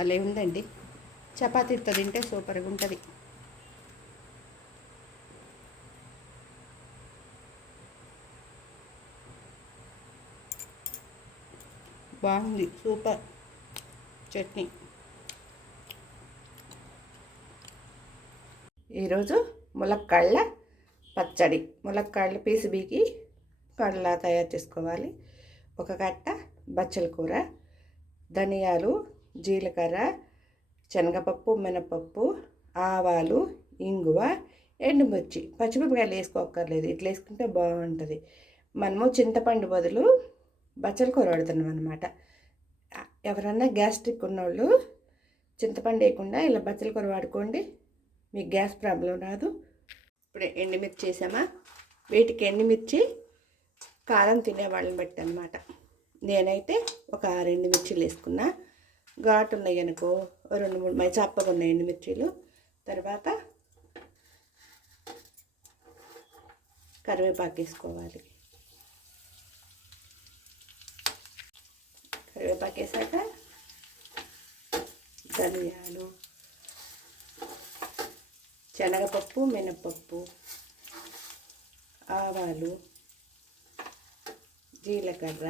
భలే ఉందండి. చపాతీతో తింటే సూపర్గా ఉంటుంది. బాగుంది. సూపర్ చట్నీ. ఈరోజు ములక్కాళ్ళ పచ్చడి. ములక్కాళ్ళ పీసు బీకి కళ్ళ తయారు చేసుకోవాలి. ఒక కట్ట బచ్చల కూర ధనియాలు జీలకర్ర శనగపప్పు మినపప్పు ఆవాలు ఇంగువ ఎండుమిర్చి. పచ్చిమిరపకాయలు వేసుకోక్కర్లేదు. ఇట్లా వేసుకుంటే బాగుంటుంది. మనము చింతపండు బదులు బచ్చల కూర వాడుతున్నాం అనమాట ఎవరన్నా గ్యాస్ట్రిక్ ఉన్నోళ్ళు చింతపండు వేయకుండా ఇలా బచ్చల కూర వాడుకోండి. మీకు గ్యాస్ ప్రాబ్లం రాదు. ఇప్పుడు ఎండుమిర్చి వేసామా? వీటికి ఎండుమిర్చి? కారం తినే వాళ్ళని బట్టి అనమాట నేనైతే ఒక ఆరు మిర్చిలు వేసుకున్నా. ఘాటు ఉన్నాయి అనుకో రెండు మూడు మై చప్పగా ఉన్నాయి ఎండుమిర్చీలు తర్వాత కరివేపాకు వేసుకోవాలి. కరివేపాకు వేసాక ధనియాలు శనగపప్పు మినపప్పు ఆవాలు జీలకర్ర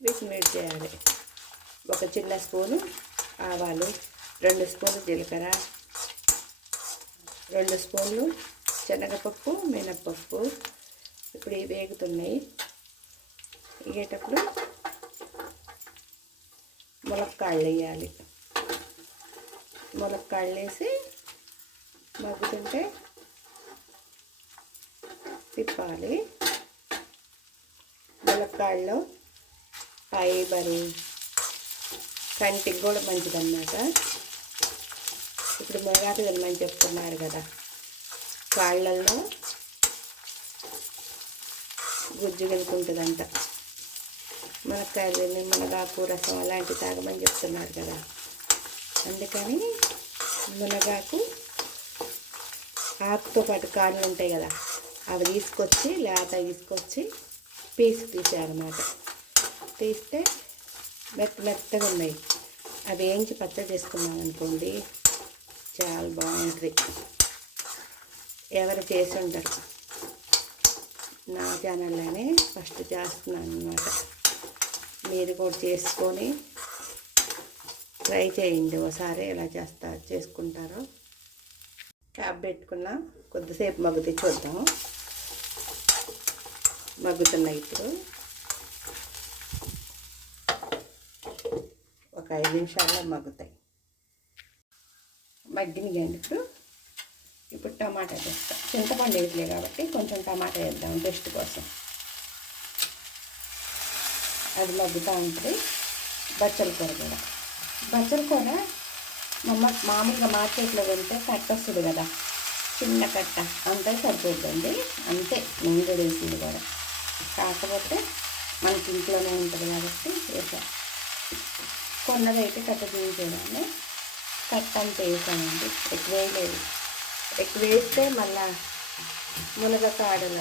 వీటిని వేడి చేయాలి. ఒక చిన్న స్పూను ఆవాలు రెండు స్పూన్లు జీలకర్ర రెండు స్పూన్లు శనగపప్పు మినపప్పు ఇప్పుడు ఇవి వేగుతున్నాయి. వేగేటప్పుడు ములక్కాళ్ళు వేయాలి. ములక్కాళ్ళు వేసి మగ్గుతుంటే తిప్పాలి. ములక్కాడలో ఫైబరు కంటికి కూడా మంచిదన్నమాట. ఇప్పుడు మునగాకు తినమని చెప్తున్నారు కదా. కాళ్ళల్లో గుజ్జు కనుకుంటుందంట మునక్కాయలు మునగాకు రసం అలాంటివి తాగమని చెప్తున్నారు కదా. అందుకని మునగాకు ఆకుతో పాటు కాళ్ళు ఉంటాయి కదా అవి తీసుకొచ్చి లేత తీసుకొచ్చి పీసు తీసారనమాట తీస్తే మెత్త మెత్తగా ఉన్నాయి. అవి వేయించి పచ్చడి చేసుకున్నాం అనుకోండి చాలా బాగుంటుంది. ఎవరు చేసి ఉంటారు నా ఛానల్లోనే ఫస్ట్ చేస్తున్నాను అనమాట మీరు కూడా చేసుకొని ట్రై చేయండి ఒకసారి ఎలా చేస్తా చేసుకుంటారో. క్యాప్ పెట్టుకున్నా కొద్దిసేపు మగ్గుతే చూద్దాం. మగ్గుతున్నాయి ఇప్పుడు. ఒక ఐదు నిమిషాల్లో మగ్గుతాయి. మగ్గినాయండి ఇప్పుడు ఇప్పుడు టమాటా వేస్తా. చింతపండు వేయట్లే కాబట్టి కొంచెం టమాటా వేద్దాం టేస్ట్ కోసం. అది మగ్గుతూ ఉంటుంది. బచ్చల కూర కూడా. బచ్చల కూర మమ్మ మామూలుగా మార్కెట్లో వెళ్తే కట్ట వస్తుంది కదా. చిన్న కట్ట. అంతే సరిపోతుందండి అంతే నేను కూడా వేసింది కూడా. కాకపోతే మనకి ఇంట్లోనే ఉంటుంది కాబట్టి వేసాం. కొన్నదైతే కట్ట తీసేదాన్ని కట్ అంత వేసానండి ఎక్కువ వేయలేదు ఎక్కువ వేస్తే మళ్ళా మునగకాడల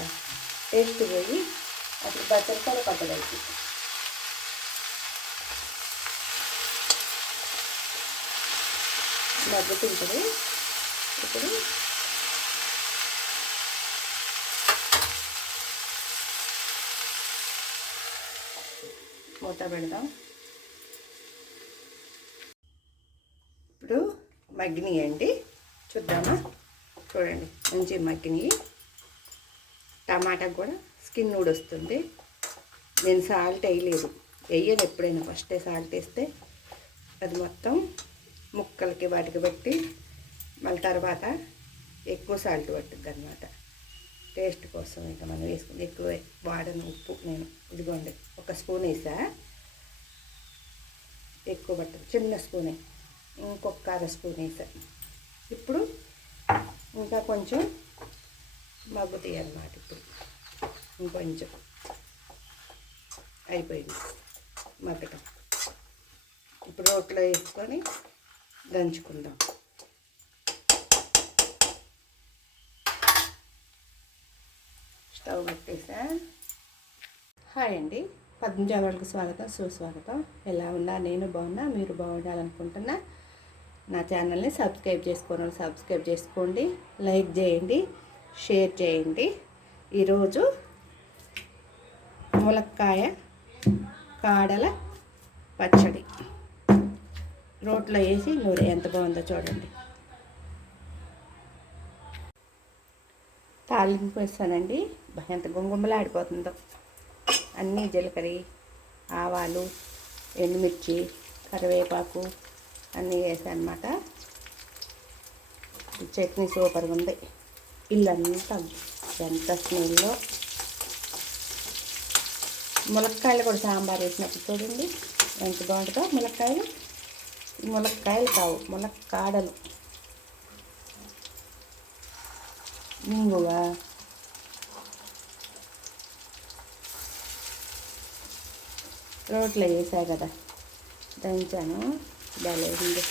టేస్ట్ పోయి అప్పుడు బచ్చల కూర పట్టదైతే మగ్గుతుంటుంది. ఇప్పుడు మూత పెడదాం. ఇప్పుడు మగ్గినాయండి చూద్దామా? చూడండి మంచి మగ్గినాయి టమాటా కూడా స్కిన్ ఊడొస్తుంది నేను సాల్ట్ వేయలేదు. వేయను ఎప్పుడైనా. ఫస్టే సాల్ట్ వేస్తే అది మొత్తం ముక్కలకి వాటికి పెట్టి మళ్ళీ తర్వాత ఎక్కువ సాల్ట్ పట్టుద్ది అనమాట టేస్ట్ కోసం ఇంకా మనం వేసుకుని ఎక్కువ. వాడను ఉప్పు నేను. ఇదిగోండి ఒక స్పూన్ వేసా. ఎక్కువ పట్టదు. చిన్న స్పూనే. ఇంకొక అర స్పూన్ వేసా. ఇప్పుడు? ఇంకా కొంచెం మగ్గుతాయి అన్నమాట ఇప్పుడు. ఇంకొంచెం. అయిపోయింది మగ్గటం. ఇప్పుడు రోట్లో వేసుకొని దంచుకుందాం. స్టవ్ పెట్టేసా హాయ్ అండి. పద్మజాలకు స్వాగతం సుస్వాగతం. ఎలా ఉన్నా నేను బాగున్నా మీరు బాగుండాలనుకుంటున్నా. నా ఛానల్ని సబ్స్క్రైబ్ చేసుకోని సబ్స్క్రైబ్ చేసుకోండి లైక్ చేయండి షేర్ చేయండి. ఈరోజు ములక్కాయ కాడల పచ్చడి. రోట్లో వేసి నూనె ఎంత బాగుందో చూడండి. తాలింపు వేస్తానండి. ఎంత గుంగుమలాడిపోతుందో. అన్నీ జీలకర్ర ఆవాలు ఎండుమిర్చి కరివేపాకు అన్నీ వేసాను అనమాట చట్నీ సూపర్గా ఉంది. ఇల్లంతా ఎంత స్మెల్లో. ములక్కాయలు కూడా సాంబార్ వేసినప్పుడు చూడండి ఎంత బాగుంటుందో. ములక్కాయలు ములక్కాయలు కావు ములక్కాడలు. ఇంగుగా రోట్లో వేసా కదా దంచాను. डालेंगे